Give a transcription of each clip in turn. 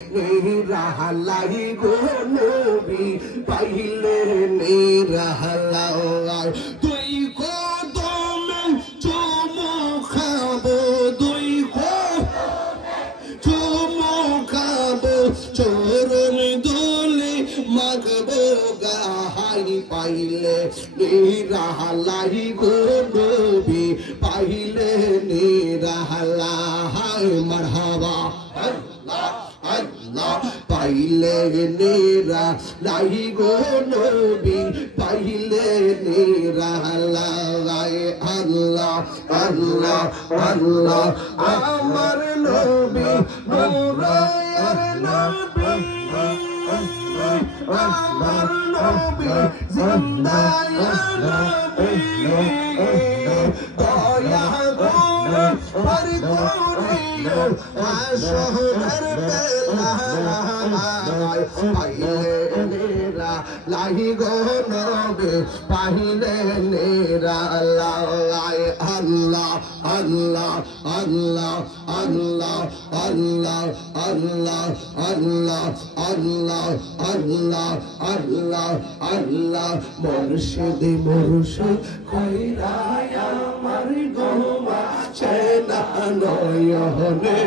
নিরালাই গো নবী পাইলে নিরালাই দুই কদমে চুমু খাবো দুই চুমু খাবো চরণ দোলে মাগবো গাহাই পাইলে নিরালাই গো নবী পাইলে নিরালাই মারহাবা আল্লাহ পাইলে নিরালাই গো নবী পাইলে নিরালাই আল্লাহ আল্লাহ আল্লাহ আমার নবী নূরের নবী আমার নবী জিন্দা নবী দয়া করে হর করিও আসহর বেলায় পাইলে নিরালাই গো নবী পাইলে নিরালাই আল্লাহ আল্লাহ আল্লাহ আল্লাহ আল্লাহ আল্লাহ আল্লাহ আল্লাহ আল্লাহ আল্লাহ আল্লাহ মুর্শিদ মুর্শিদ কইরায় আমার গোমা চেনা নয়নে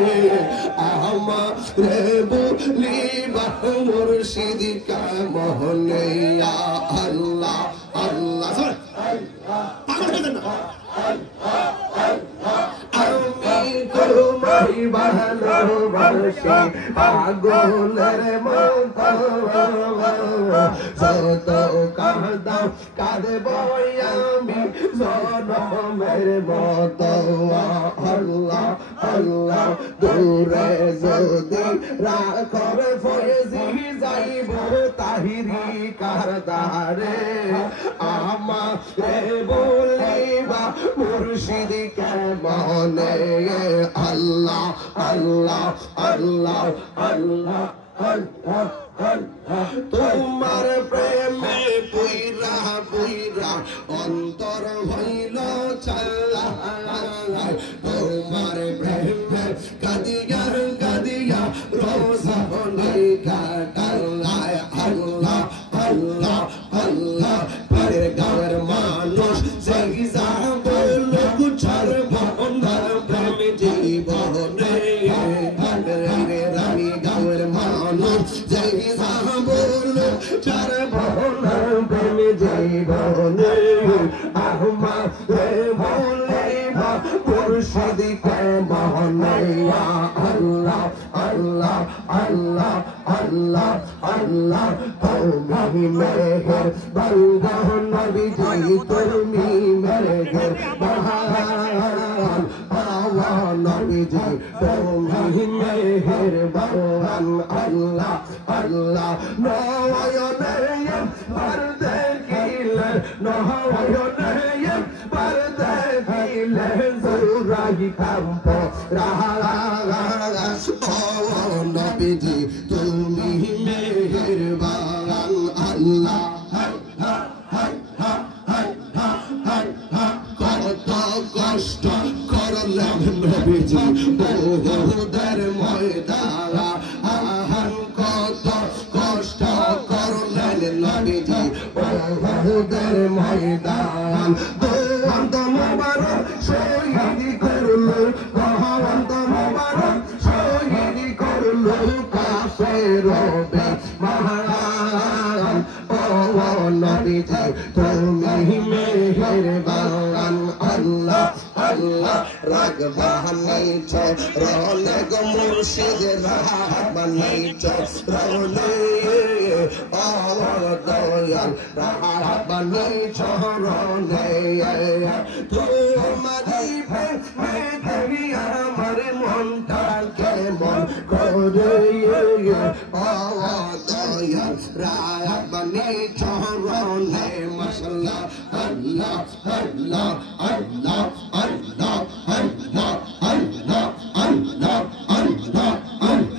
আমারে বলিবা মুর্শিদ কামনে ইয়া আল্লাহ আল্লাহ আমি তোমায় ভালোবাসি পাগলের মতো যত কাঁদাও কাঁদব আমি জনমের মতো আল্লাহ আল্লাহ দূরে যদি রাখর ফয়েজি যাইব তাহিরি কারদারে আমারে বলিবা মুর্শিদ কেমনে আল্লাহ আল্লাহ আল্লাহ আল্লাহ আল্লাহ তোমার প্রেমে পুইরা পুইরা অন্তর হইল চালা তোমার প্রেমে কাদিয়া কাদিয়া রোজনে কাটালায় আল্লাহ আল্লাহ আল্লাহ পরের গাঁয়ের মানুষ সেই যাবল গুছার ভবনার প্রেমে জীবনে রানী গাঁয়ের মানুষ সেই যাবল চার ভবনার প্রেমে জীবনে আহমাদে বলিবা মুর্শিদ কেমনে আল্লাহ আল্লাহ আল্লাহ আল্লাহ আল্লাহ তুমি মেহের বান্দা নবীজি তুমি মেহের বান আওয়া নবীজি তুমি মেহের বান আল্লাহ আল্লাহ নয়নে পার দেখিলে নয়নে পার দেখিলে জুরাই কাম্প রাহা নবীজি তুমি মেহেরবান আল্লাহ কত কষ্ট করলেন নবীজি বহুদের ময়দান কত কষ্ট করলেন নবীজি বহুদের ময়দান দোয়ান্ত মোবারক শহীদ করলো দোয়ান্ত মোবারক শহীদ করলো কাফের মহান ও নবীজি তুমি মেহেরবান আল্লাহ আল্লাহ রাগবানিছ রনে গো মুর্শিদ রাগবানিছ রনে ও দয়াল রাগবানিছ রনে তোমারি প্রেমে দেবী আমার মনটা কেমন করে ও দয়াল রাগবানিছ রনে মাশাআল্লাহ আল্লাহ আল্লাহ আল্লাহ আল্লাহ আল্লাহ আল্লাহ আল্লাহ আল্লাহ আল্লাহ আল্লাহ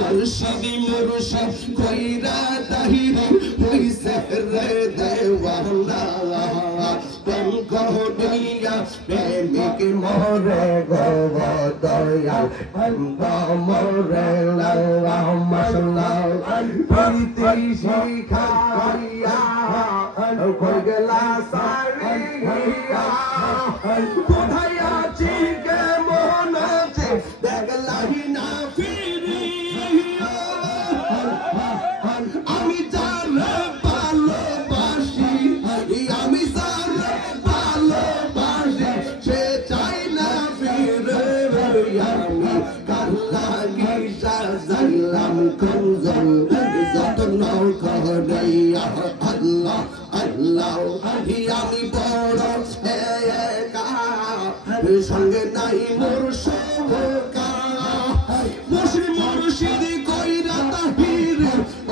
মুর্শিদি মুর্শিদ কইরা তাহিরি হইছে রে দেওয়ানা প্রেম করিয়া প্রেমিক মরে গো দয়াল মরে লাল্লাহ মাশাল্লাহ প্রীতি শিখাইয়া কই গেলা সারিয়া কোথায় আছি কেমন আছে দেখলাহি না ফিরিয়া আমি যারে ভালোবাসি আমি যারে ভালোবাসি সে চাই না ফিরে আমি কার লাগি সাজাইলাম কঞ্জল যত্ন করিয়া আল্লাহ আল্লাহ আমি বড় একা সঙ্গে নাই মোর সহকা মুর্শিদ কইরা তাহির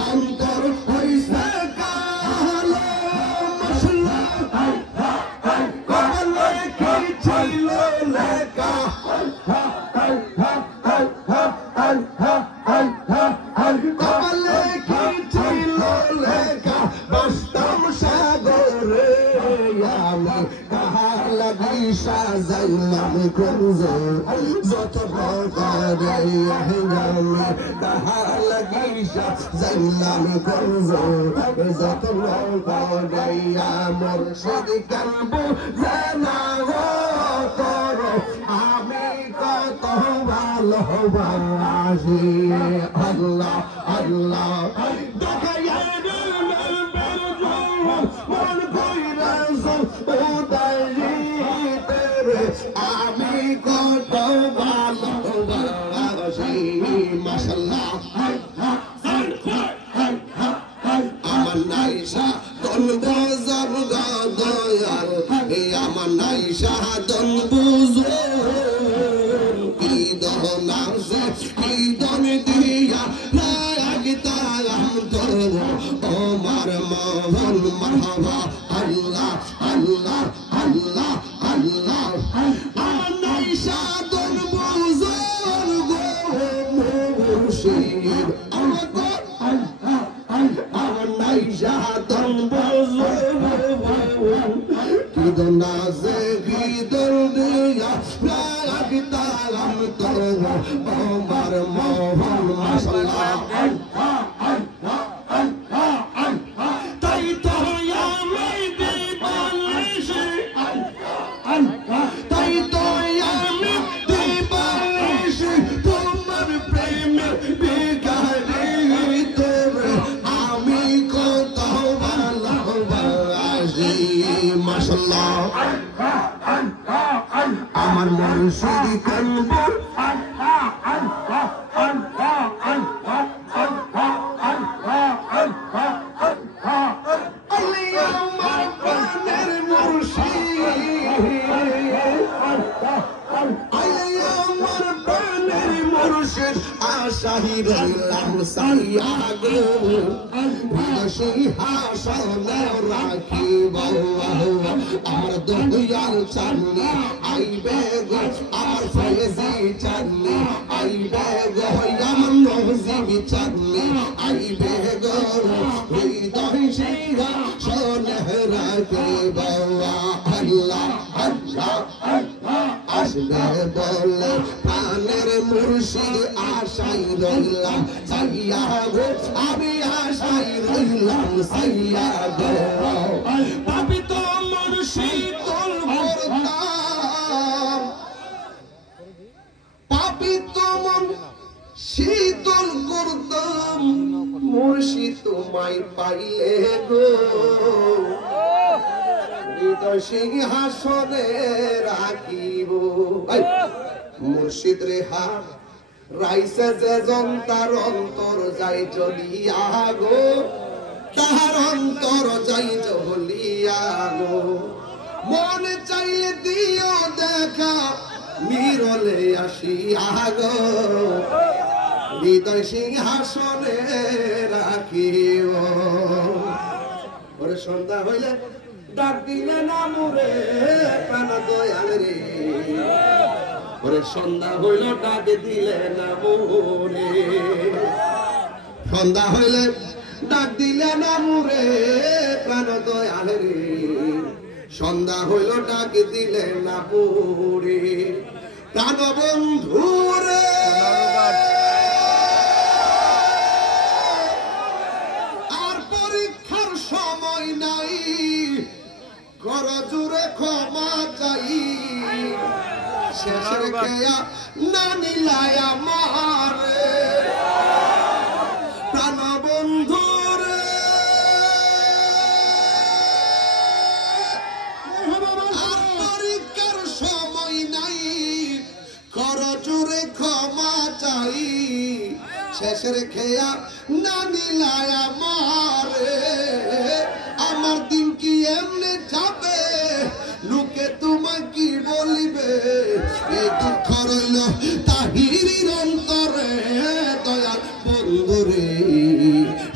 অন্তর হইছে কালো মশলা কবলে কি ছিল লেখা কবলে কি ছিল লেখা বসতাম সাগরে আমি কাহার লাগি সাজাইলাম কঞ্জল যত করে আমি কাহার লাগি সাজাইলাম কঞ্জল যত করে মুর্শিদ কানবো জানা তোর আমি কত ভালোবাসি আল্লাহ আল্লাহ দেখাইয়া মন কইরা আমি কত ভালোবাসি মাশাআল্লাহ আমার নাইসা দন বজর দয়াল আমার নাইসা দন বুজুর কি দন আছে কি দন দিয়া লাগতাম তো আমার মোহন মারহাবা আল্লাহ আল্লাহ আল্লাহ আল্লাহ আমার নাইসা দন বুজুর গো মুর্শিদ আমার নাইসা দন বুজুর কি দন আছে কি দন দিয়া লাগতাম তো আমার মোহন মাশাআল্লাহ তাই তো আমি দিবানিশি তাই তো আমি দিবানিশি তোমার প্রেমের বিকারি তোরে আমি কত ভালোবাসি মাশাআল্লাহ আমার মুর্শিদ কানবো আশাহিরাম সাইয়াগো সিংহাসনে রাখিব আমার দয়াল চাঁদনি আইবে গো আমার ফয়েজি চাঁদনি আইবে গো আমার নবজি চাঁদনি আইবে গো হৃদয় সিংহাসনে রাখিব আল্লাহ আল্লাহ আসবে বলে প্রাণের মুর্শিদ আশাই রইলাম সাইয়া গো আমি আশাই রইলাম সাইয়া গো পাপি তো মুর্শিদ করতাম পাপি তো মন শীতল করতাম মুর্শিদ তোমায় পাইলে গো হৃদয় সিংহাসনে রাখিব মুর্শিদ রে হাত রাইছে যে জন্তার অন্তর যাই চলিয়া গো তাহার অন্তর যাই চলিয়া গো মন চাইলে দিও দেখা মিরলে আসিয়া গো হৃদয় সিংহাসনে রাখিব ওরে সন্ধ্যা হইলে ডাক দিলে না মুরে প্রাণ দয়াল রে ওরে সন্ধ্যা হইল ডাক দিলে না মোরে সন্ধ্যা হইলে ডাক দিলে না মোরে প্রাণ দয়াল রে সন্ধ্যা হইল ডাক দিলে না মোরে প্রাণ বন্ধু রে আর পরীক্ষার সময় নাই কর জুড়ে ক্ষমা চাই শেষের কেয়া না নিলাই আমার প্রাণ বন্ধু রে আর পরীক্ষার সময় নাই কর জুড়ে ক্ষমা চাই শেষের খেয়া না নিলাই আমার আমার দিন কি এমনি যাবে লোকে তোমায় কি বলিবে এই দুঃখ রইল তাহিরির অন্তরে দয়াল বন্ধু রে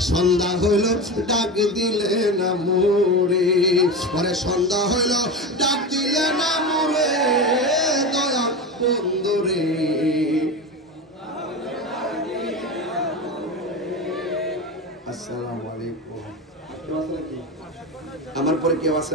সন্ধ্যা হইল ডাক দিলে না মোরে মানে সন্ধ্যা হইল ডাক দিলে না মোরে দয়াল বন্ধু রে আসসালামু আলাইকুম আমার পরে কেউ আছে?